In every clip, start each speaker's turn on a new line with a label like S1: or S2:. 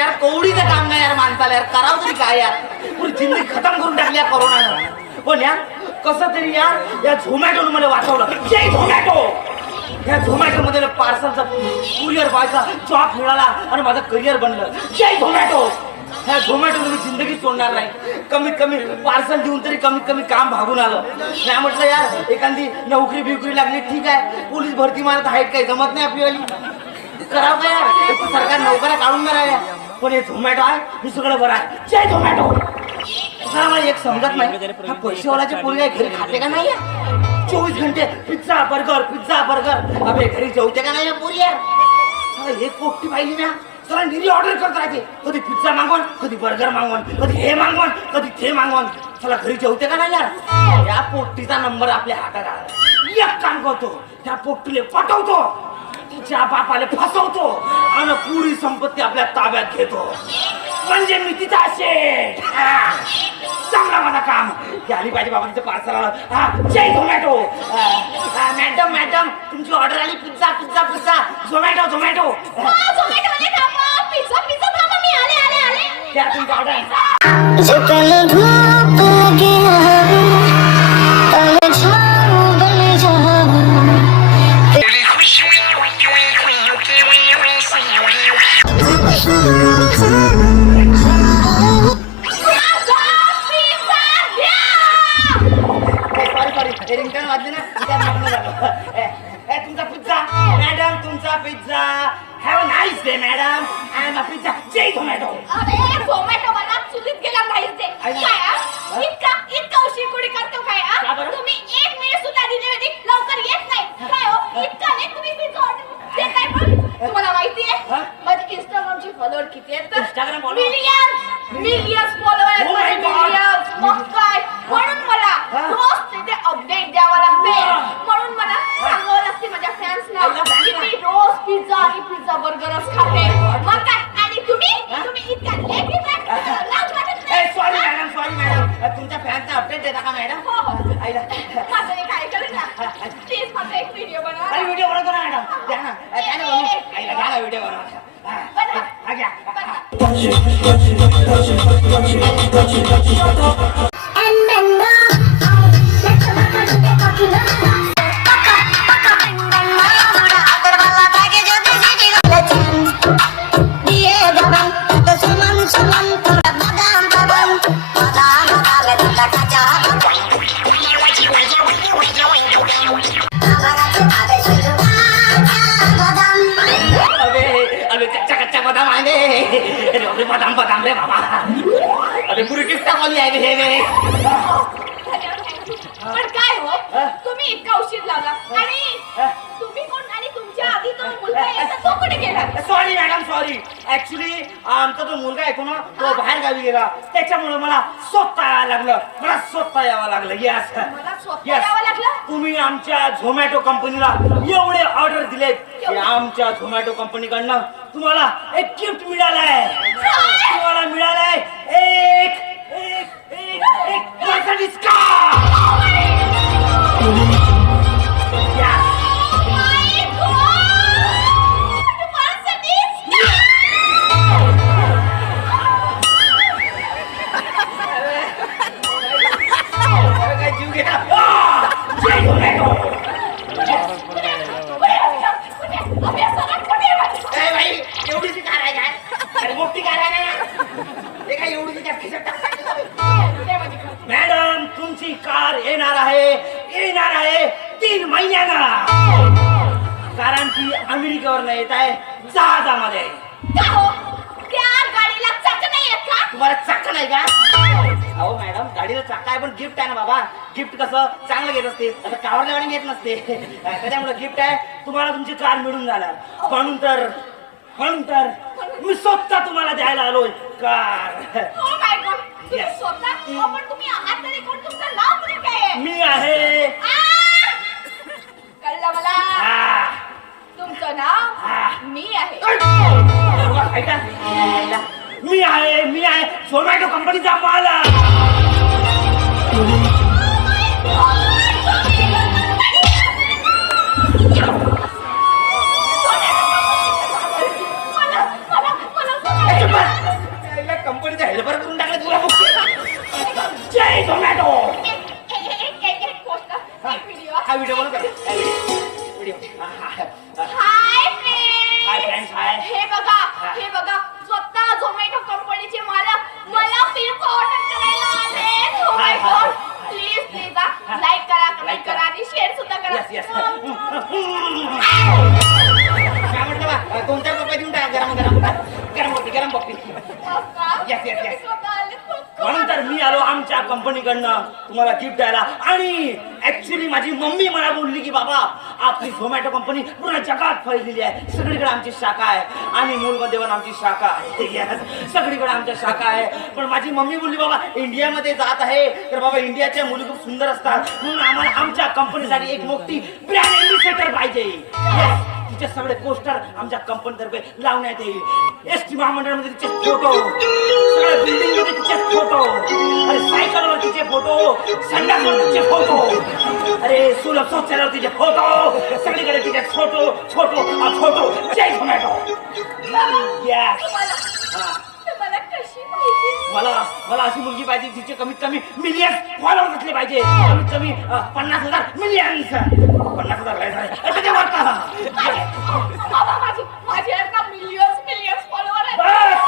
S1: यार कोवडीचं काम नाही यार माणसाला यार करावं तरी काय यार? पुरी जिंदगी खतम करून टाकली या कोरोनानं. पण यार कसं तरी यार या झोमॅटोनं मला वाचवलं. जय झोमॅटो! या झोमॅटो मध्ये पार्सलचा कुरिअर व्हायचा जॉब मिळाला आणि माझं करिअर बनलं. जय झोमॅटो! ह्या झोमॅटो मी जिंदगी सोडणार नाही. कमीत कमी पार्सल देऊन तरी कमीत कमी काम भागून आलं. नाही म्हटलं यार एखादी नोकरी बिकरी लागली ठीक आहे. पोलीस भरती मारत आहेत काही जमत नाही आपली करावं का यार? सरकार नोकऱ्या काढून नाही राहिल्या. पण हे झोमॅटो आहे? हे सगळं बरं आहे. जय झोमॅटो! हा मला एक समजत नाही. हा पैसेवालाचे पोरगे घरी खाते का नाही चोवीस घंटे पिझ्झा बर्गर पिझ्झा बर्गर. अबे घरी जेवते का नाही या पोरी यार एक पोपटी पाहिजे ना. चला निरी ऑर्डर करत राहते. कधी पिझ्झा मागवण कधी बर्गर मागवण कधी हे मागवण कधी ते मागवण. चला घरी जेवते का नाही यार या पोट्टीचा नंबर आपल्या हातात आला एक काम करतो त्या पोट्टीले पटवतो तिच्या बापाला फसवतो आणि पुरी संपत्ती आपल्या ताब्यात घेतो. म्हणजे मी तिचा हा. चांगला माझा काम. आली पाहिजे बाबा तिचं पार्सल आलं. हा. जय झोमॅटो मॅडम मॅडम तुमची ऑर्डर आली. Pizza pizza pizza Zomato Zomato त्या तुमची ऑर्डर
S2: माझं एक ऐकलं ना. प्लीज माझा एक व्हिडिओ बनवा.
S1: अरे व्हिडिओ बनवतो ना मॅडम. द्या ना. द्या ना बनवू आईला द्या ना व्हिडिओ बनवा. हा,
S2: बनवा.
S1: हा घ्या.
S3: and
S1: अरे बदाम बदाम रे बाबा अरे पुरी टिकटा वाली आहे हे रे
S2: पण काय हो तुम्ही इतका उशीर लावला आणि तुम्ही कोण आणि तुमच्या आधी तो मुलगा यायचा तो कुठे गेला
S1: सॉरी मॅडम सॉरी ऍक्च्युली आमचा जो मुलगा आहे ना तो बाहेर गावी गेला त्याच्यामुळे मला स्वतः यावं लागलं मला स्वतः यावं लागलं यस
S2: मला
S1: तुम्ही आमच्या झोमॅटो कंपनीला एवढे ऑर्डर दिलेत की आमच्या झोमॅटो कंपनीकडनं तुम्हाला एक गिफ्ट मिळालंय. तुम्हाला मिळालंय एक तीन महिन्यानं कारण की अमेरिकेवर नाही येत आहे जहाजामध्ये
S2: का हो? त्या गाडीला चाक नाही आहेत का?
S1: तुम्हाला चाक नाही का अहो मॅडम गाडीला चाक आहे पण गिफ्ट आहे ना बाबा गिफ्ट कसं चांगलं घेत असते असं कावरल्या घेत नसते त्याच्यामुळे गिफ्ट आहे तुम्हाला तुमची कार मिळून जाणार म्हणून तर म्हणून तर मी स्वतः तुम्हाला द्यायला आलोय कार
S2: Oh my God! तुम्ही
S1: Yes.
S2: स्वतः? अहो, पण तुम्ही आहात तरी कोण? तुमचं नाव तरी काय आहे?
S1: मी आहे
S2: आ! कळलं मला. तुमचं. नाव? मी आहे.
S1: मी आहे मी आहे. झोमॅटो कंपनीचा मालक. कंपनीकडनं तुम्हाला गिफ्ट द्यायला. आणि ऍक्च्युली माझी मम्मी मला बोलली की बाबा आपली झोमॅटो कंपनी पूर्ण जगात फैललेली आहे. सगळीकडे आमची शाखा आहे. आणि मूलमध्ये पण आमची शाखा आहे. Yes, सगळीकडे आमच्या शाखा आहे. पण माझी मम्मी बोलली बाबा इंडियामध्ये जात आहे. तर बाबा इंडियाच्या मुली खूप सुंदर असतात. म्हणून आम्हाला आमच्या कंपनीसाठी एक मोठी ब्रँड एम्बिसेटर पाहिजे. Yes, तिचे सगळे पोस्टर आमच्या कंपनीतर्फे लावण्यात येईल. एस टी महामंडळामध्ये तिचे फोटो सगळ्या बिल्डिंगमध्ये तिचे फोटो अरे सायकलवर तिचे फोटो संडासवर तिचे फोटो अरे सुलभ शौचालयावर तिचे फोटो सगळीकडे तिचे फोटो फोटो हा फोटो जय झोमॅटो. Yes. मला मला अशी मुलगी पाहिजे जिचे कमीत कमी मिलियन फॉलोअर असले पाहिजे. कमीत कमी अं, पन्नास हजार मिलियन पन्नास हजार काय झाले? का?
S3: बाबा माझी माझी आहेत ना मिलियन्स मिलियन्स फॉलोअर आहेत
S1: बस!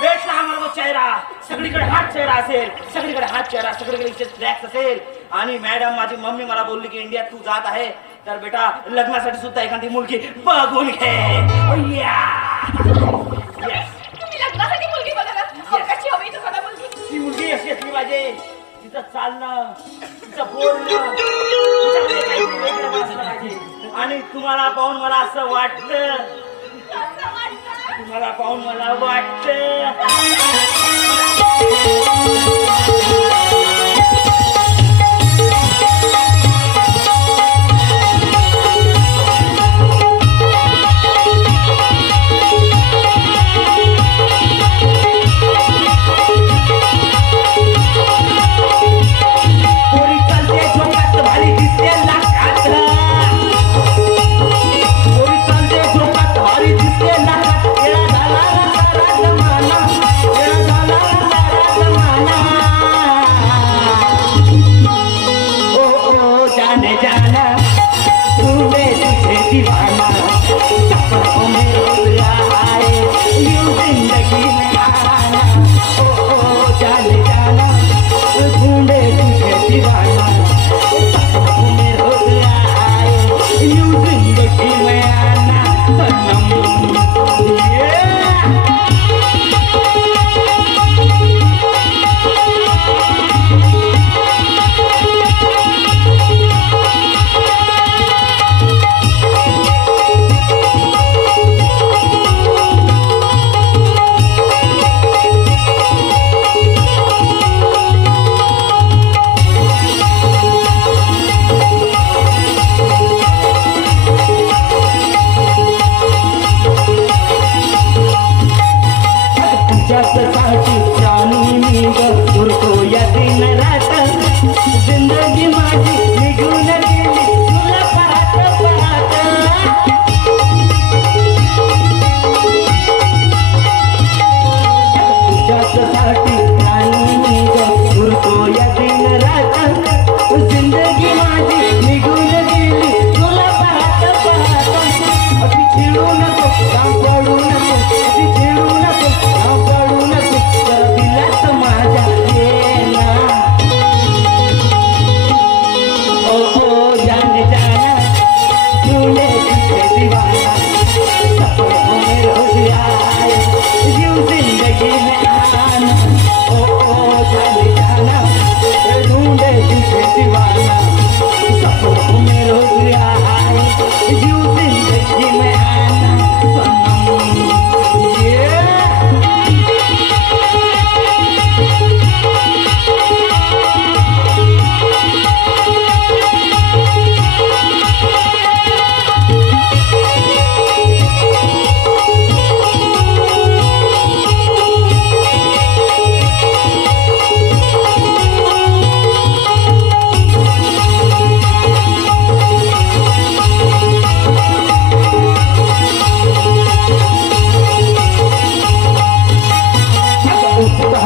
S1: भेटला तो चेहरा. सगळीकडे हाच चेहरा असेल. सगळीकडे हाच चेहरा. सगळीकडे इथे ट्रॅक्स असेल. आणि मॅडम माझी मम्मी मला बोलली की इंडियात तू जात आहे. तर बेटा लग्नासाठी सुद्धा एखादी मुलगी बघून घे. Yes.
S3: तुम्ही लग्नासाठी
S1: चालणं तिचं बोलणं तिच्यामध्ये वेगळं पाहिजे. आणि तुम्हाला पाहून मला असं वाटतं
S3: असं वाटतं.
S1: तुम्हाला पाहून मला वाटतं.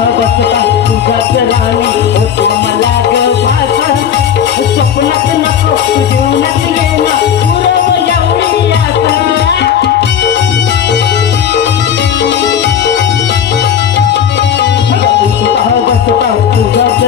S1: बसता तुझ्याच राणी होतो मला ग भाषण स्वप्नात नको जीवनात येणं पूरव एवढी आसना बसता तुझ्याच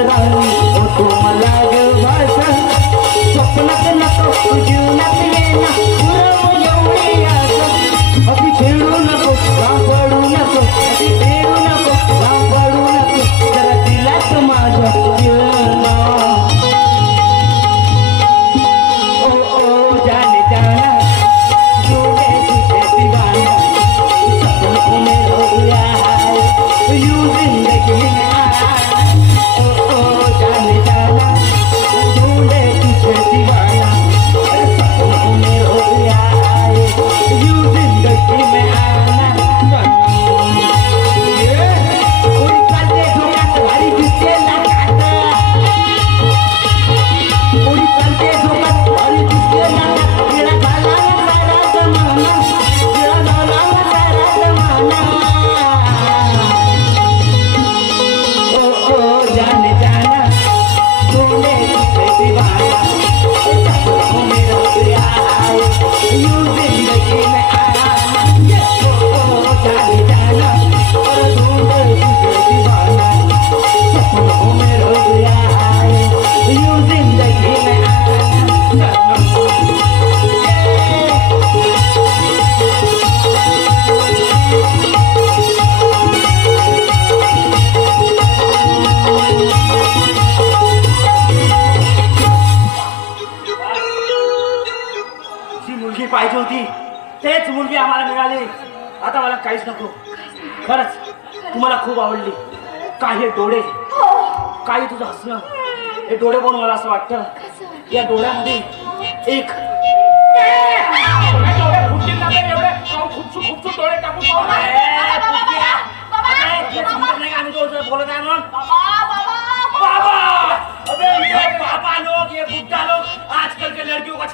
S1: पाहिजे होती तेच मुलगी आम्हाला मिळाली आता मला काहीच नको खरंच तुम्हाला खूप आवडली काही हे डोळे काही तुझं हसणं हे डोळे बघून मला असं वाटतं या डोळ्यामध्ये एक ए, नाही आम्ही बोलत आहे म्हणून बाबा बाबा लोग ये बुड्ढा लोग आजकल के लड़कियों का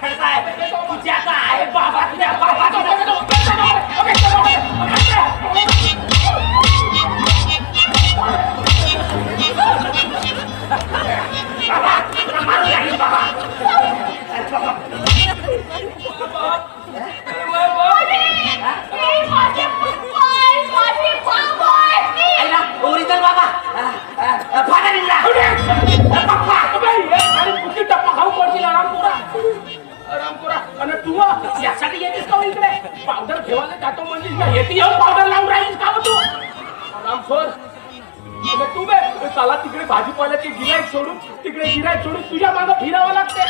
S4: अगं तू बे चला तिकडे भाजीपाल्याचे गिराईक सोडून तिकडे गिराईक सोडून तुझ्या मागं फिरावं लागते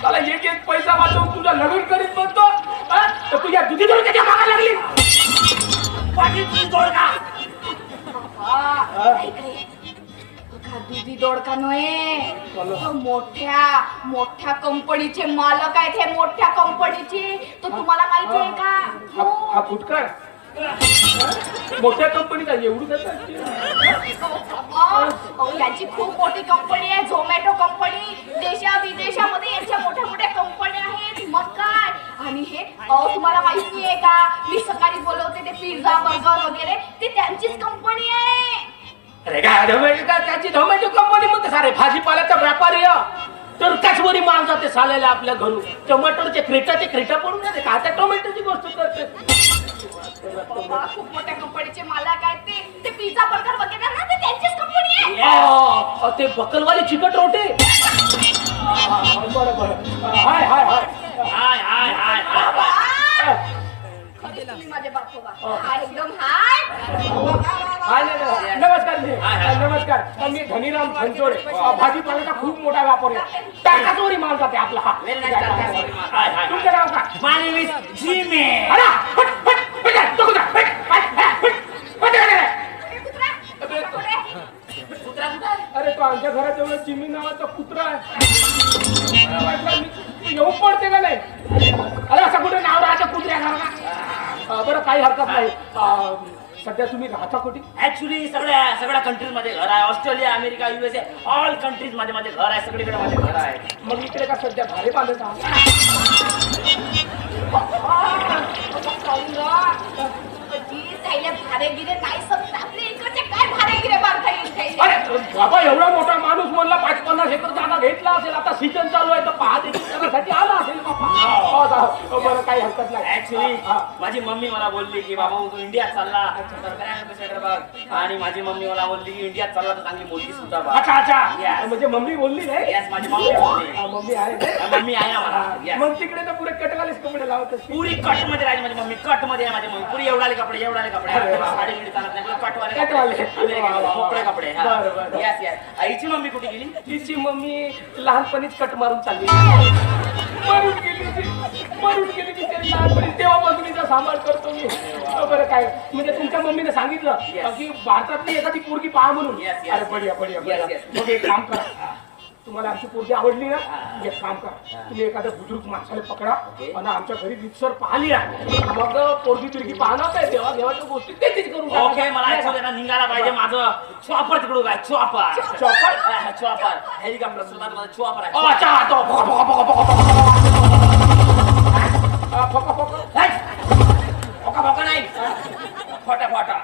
S4: त्याला एक एक पैसा वाचवून तुझा लग्न करीत बसतो. हा? तर तुझ्या दुधी दोन त्याच्या मागा लागली.
S1: तुझी
S5: दुधी दोडका नये मोठ्या मोठ्या कंपनीचे मालक आहेत हे मोठ्या कंपनीचे. तो तुम्हाला माहिती आहे का?
S4: हा. फुटकर. मोठ्या कंपनीचा एवढी देतात
S5: अहो, यांची खूप मोठी कंपनी आहे झोमॅटो कंपनी देशा विदेशामध्ये यांच्या मोठ्या मोठ्या कंपन्या आहेत. मग काय आणि हे अहो तुम्हाला माहिती आहे का? मी सकाळी बोलवते ते पिझ्झा बर्गर वगैरे. ते त्यांचीच कंपनी आहे.
S4: अरे काय झोमॅटो का? त्याची झोमॅटो कंपनी म्हणते सारे भाजीपाल्याचा व्यापारी आहे. तर कचवरी माल जाते सालेला आपल्या घरून. टोमॅटोचे क्रेटाचे क्रेटा पडून जाते. का आता टोमॅटोची गोष्ट करते?
S5: बाबा, खूप मोठ्या कंपनीचे मालक आहेत ते. ते पिझ्झा बर्गर वगैरे ना ते त्यांचीच कंपनी आहे.
S4: अ, ते बकलवाली चिकट रोटे. बरं बरं. हाय हाय हाय.
S1: हाय हाय हाय हाय.
S5: बाबा, खरंच तुम्ही माझे बापोबा हाय एकदम हाय.
S4: हाय नाही, नाही. नमस्कार जी. नमस्कार. मी धनीराम खंचोडे भाजीपाल्याचा खूप मोठा व्यापारी आहे. टाकाचोरी माल जाते आपला. हा
S1: Very nice, टाकाचोरी. माल. हाय, हाय,
S4: तुमचं नाव काय?
S1: My name is Jimmy.
S4: अरे, हट, हट, हट जा, तो कुठं? हट, हट, हट, हट, हट, हट, हट.
S5: कुत्रा,
S4: अबे,
S5: कुत्रा.
S1: कुत्रा कुठं आहे?
S4: आमच्या घरात एवढं चिमी नावाचा कुत्रा आहे. मला वाटलं मी येऊ पडते का नाही? अरे असं कुठे नाव राहतं? कुत्र्या घराला बरं काही हरकत नाही. अं, सध्या तुम्ही राहता कुठे?
S1: ऍक्च्युली सगळ्या सगळ्या कंट्रीजमध्ये घर आहे. ऑस्ट्रेलिया अमेरिका युएसए ऑल कंट्रीजमध्ये माझे घर आहे. सगळीकडे माझे घर आहे.
S4: मग इकडे का सध्या भाडे बांधत आहात?
S5: भारे गिरे नाही समजत आपले इकडचे काय भारे गिरे बांधता येईल काही
S4: अरे बाबा एवढा मोठा माणूस म्हणला पाच पन्नास एकर जागा घेतला असेल आता सीजन चालू आहे तर पाहत एकर करासाठी आला असेल बाबा. हो, हो, बरं काही हरकत नाही.
S1: ऍक्च्युली
S4: हा.
S1: माझी मम्मी मला बोलली की बाबा तू इंडियात चालला. आणि माझी मम्मी मला बोलली की इंडियात चालला तर चांगली मोठी सुद्धा
S4: अच्छा अच्छा. म्हणजे मम्मी बोलली नाही?
S1: माझी मम्मी बोलली.
S4: हा, मम्मी आहे?
S1: मम्मी आहे ना.
S4: मग तिकडे तर पुरे कटकालीच कपडे लावत
S1: पुरी कटमध्ये राहिली माझी मम्मी. कटमध्ये आहे माझी मम्मी. पुरी एवढाले कपडे एवढाले कपडे. साडी चालत नाही. कटवाले कपडे.
S4: बरं, बरं.
S1: येस येस आईची मम्मी कुठे गेली?
S4: तिची मम्मी लहानपणीच कट मारून चालली. मरून गेली ती. मरून गेली बिचारी लहानपणी. तेव्हापासून तिचा सांभाळ करतो मी. अ, बरं काय? म्हणजे तुमच्या मम्मीने सांगितलं
S1: Yes.
S4: की भारतातली एखादी पोरगी पहा म्हणून.
S1: Yes, yes.
S4: अरे बढिया बढिया
S1: Yes,
S4: बढिया
S1: yes.
S4: मग एक काम करा. तुम्हाला आमची पोरगी आवडली ना
S1: हा.
S4: एक काम करा तुम्ही एखाद्या बुजुर्ग माणसाला पकडा. आणि आमच्या घरी रिक्सर पाहिली आहे मग पोरगी बिरगी पाहणार काय देवा देवाच्या गोष्टी ते तीच करून टाका.
S1: ओके मला ऍक्च्युली ना निघायला पाहिजे माझं चॉपर तिकडून काय चॉपर
S4: चॉपर?
S1: चॉपर हेलिकॉप्टर सुद्धा माझं आहे
S4: अच्छा, तो फका, फका, फका, फका, फका, फका. अ, फका, फका.
S1: हाय! फोका फोका नाही फोटा फोटा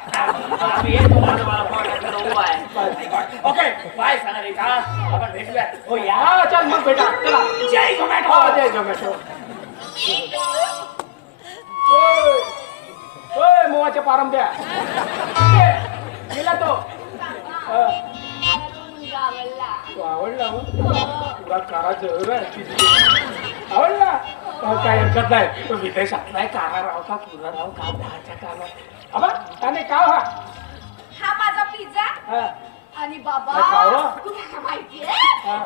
S1: उभा आहे ओके सांगा का आपण
S4: हो या चल मग चला
S1: जय झोमॅटो
S4: जय झोमॅटो ओय, गेला तो तो आवडला हो तुला कारा जरूर आहे आवडला काय हरकत नाही विदेशात नाही कारा राव का पुरा राव का दहाच्या कारा अबा त्याने का हा.
S5: आणि बाबा? तुम्हाला. माहितीये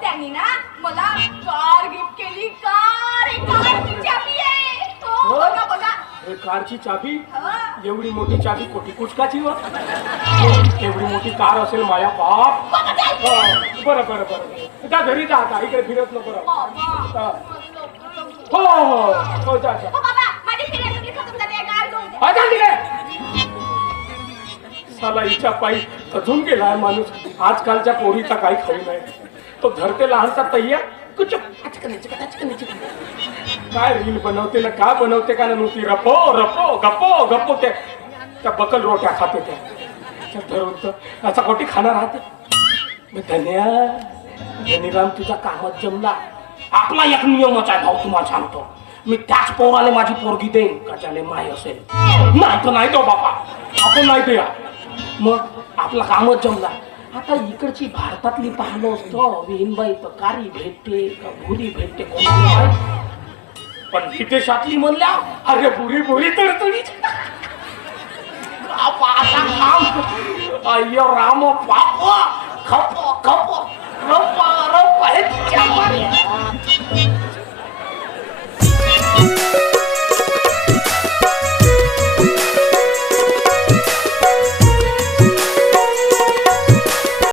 S5: त्यांनी ना मला कार गिफ्ट केली कार एक कार तिची आम्ही आहे हो हो बघा बघा
S4: हे कारची चाबी
S5: हा.
S4: एवढी मोठी चाबी कोटी कुचकाची व एवढी मोठी कार असेल माया बाप. हो, बरं बरं बरं त्या घरी जा आता इकडे फिरत नको. हा. हो हो जा जा साला हिच्या पायी अजून गेलाय माणूस. आजकालच्या पोरीचा काही खाऊ नाही. तो धरते लहानचा तय्या कुचक काय रील बनवते ना का बनवते का ना नुसती रपो रपो गप्पो गप्पो ते. त्या बकल रोट्या खाते त्या. ठरवत असा कोटी खाणार राहते. धन्या धनीराम तुझा कामात जमला. आपला एक नियमच आहे भाऊ तुम्हाला सांगतो. मी त्याच पोराला माझी पोरगी देईन. का त्याला माय असेल. नाही तर नाही तो बापा. आपण नाही देऊया मग आपला कामच जमला. आता इकडची भारतातली पाहणं असतो. विहीनबाई पकारी भेटते का भुरी भेटते पण पण विदेशातली म्हणल्या अरे भुरी भुरी तर राम पाप खप खप रप रप हे